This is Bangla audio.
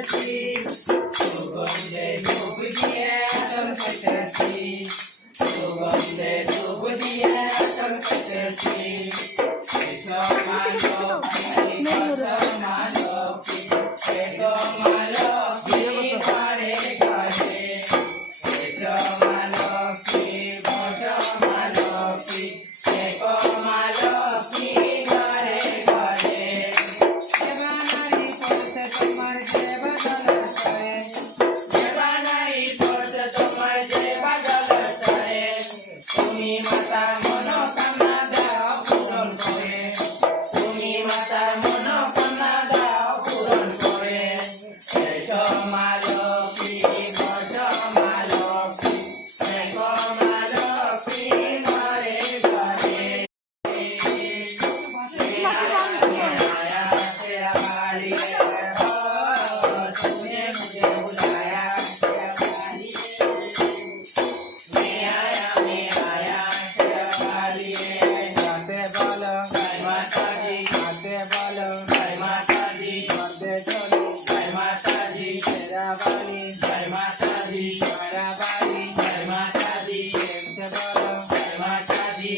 सकती सुगम दे डूब दिए तुम सकती सुगम दे डूब दिए तुम सकती तो मानो तो मानो तो मानो की घरे घरे तो मानो की भोज मानो की तो मानो की घरे घरे देवानारी पोते तुम्हार देव गल करे देवानारी पोते तुम्हार देव गल करे তুমি মাতার মনোকামনা দাও পূরণ করে তুমি মাতার মনোকামনা দাও পূরণ করে এসো মা লক্ষ্মী বসো মা লক্ষ্মী দেখো মা লক্ষ্মী ঘরে ঘরে आया तेरा बाली तूने मुझे बुलाया तेरा बाली मैं आया तेरा बाली गाते बोलो जय माता दी गाते बोलो जय माता दी गाते चलो जय माता दी तेरा बाली जय माता दी तेरा बाली जय माता दी बोलो जय माता दी